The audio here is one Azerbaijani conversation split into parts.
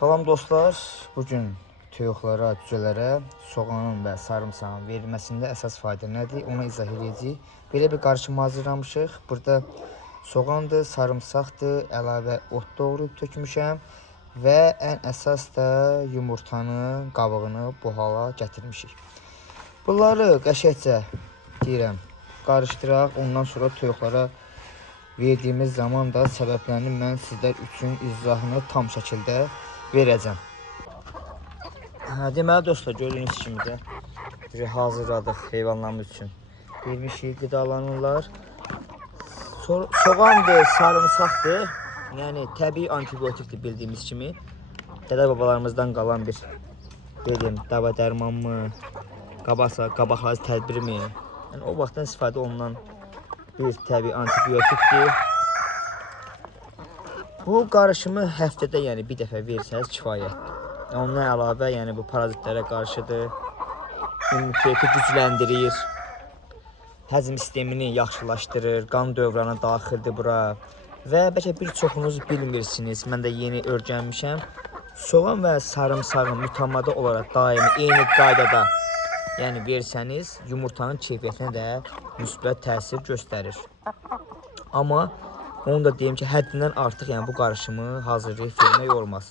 Salam dostlar, bugün toyuqlara, cücələrə soğanın və sarımsağın verilməsində əsas fayda nədir, onu izah edəcəyik. Belə bir qarışım hazırlamışıq. Burada soğandır, sarımsaqdır, əlavə ot doğrayıb tökmüşəm və ən əsas da yumurtanın qabığını bu hala gətirmişik. Bunları qəşəngcə deyirəm, qarışdıraq, ondan sonra toyuqlara verdiyimiz zaman da səbəblərini mən sizlər üçün izahını tam şəkildə verəcəm. Deməli dostlar, gördüyünüz kimi də hazırladıq heyvanlarımız üçün. Vermişik, qidalanırlar. Soğandır, sarımsaqdır. Yəni təbii antibiotikdir bildiyimiz kimi. Dədə babalarımızdan qalan bir dava dərmanmı, qabaqlar tədbirmi? Yəni o vaxtdan istifadə olunan bir təbii antibiotikdir. Bu qarışımı həftədə yəni bir dəfə versəniz kifayətdir. Ondan əlavə yəni bu parazitlərə qarşıdır, immuniteti gücləndirir, həzm sistemini yaxşılaşdırır, qan dövranı daxildir bura. Və bəlkə bir çoxunuz bilmirsiniz, mən də yeni öyrənmişəm. Soğan və sarımsağın mütəmadi olaraq daimi eyni qaydada yəni versəniz, yumurtanın keyfiyyətinə də müsbət təsir göstərir. Amma onu da deyim ki, həddindən artıq yəni bu qarışımı hazırlayıb vermək olmaz.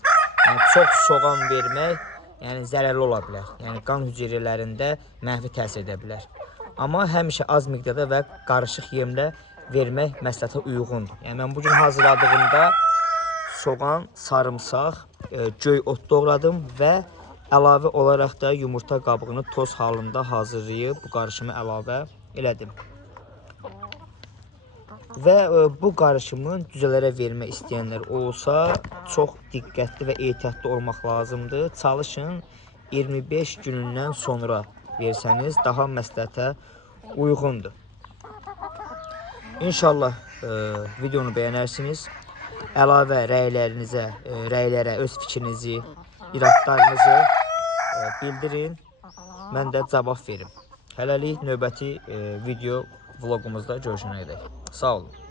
Yəni çox soğan vermək yəni zərərli ola bilər. Yəni qan hüceyrələrində mənfi təsir edə bilər. Amma həmişə az miqdarda və qarışıq yemlə vermək məsləhətə uyğundur. Yəni mən bugün hazırladığımda soğan, sarımsaq, göy ot doğradım və əlavə olaraq da yumurta qabığını toz halında hazırlayıb bu qarışımı əlavə elədim. Və bu qarışımı cücələrə vermək istəyənlər olsa, çox diqqətli və ehtiyatlı olmaq lazımdır. Çalışın 25 günündən sonra versəniz daha məsləhətə uyğundur. İnşallah videonu bəyənərsiniz. Əlavə rəylərə öz fikrinizi, iradlarınızı bildirin. Mən də cavab verim. Hələlik növbəti video vloqumuzda görüşənə qədər. Sağ olun.